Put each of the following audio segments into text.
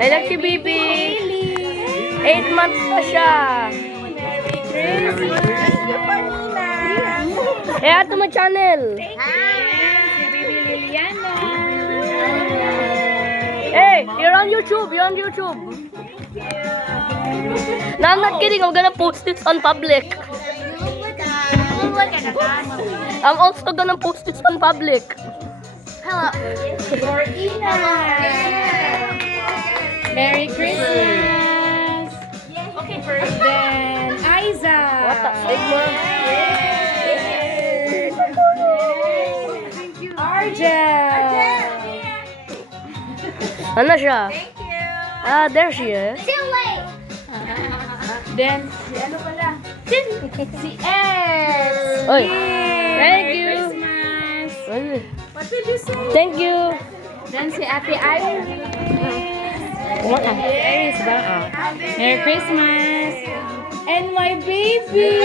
Ayan si Bibi. 8 months pa siya. Eh, ato mo channel. Si Bibi Liliana. Hey, you're on YouTube. You're on YouTube. No, I'm not kidding. I'm gonna post this on public. I'm also gonna post this on public. Hello. Merry Christmas. Okay, first. Then, Aiza. What the sigma? Arja. Ano siya? Ah, there she is. Then, si ano pala? Si S. Oy. Thank you. Christmas. Ay, What did you say? thank you. Then si Ate Iris. What Ate Iris ba? Merry Christmas. And my baby.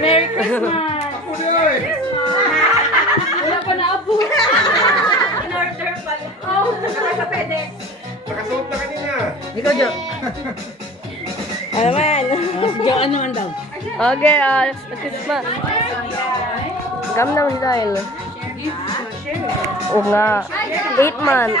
Merry Christmas. Wala pa na apo. In-order pala. Oh, sa FedEx. Nakasuot na kanina. Ikaw, Jo. Ano man? Si Joanne naman daw. Okay, Christmas. Gamnam style. Oo nga. 8 months.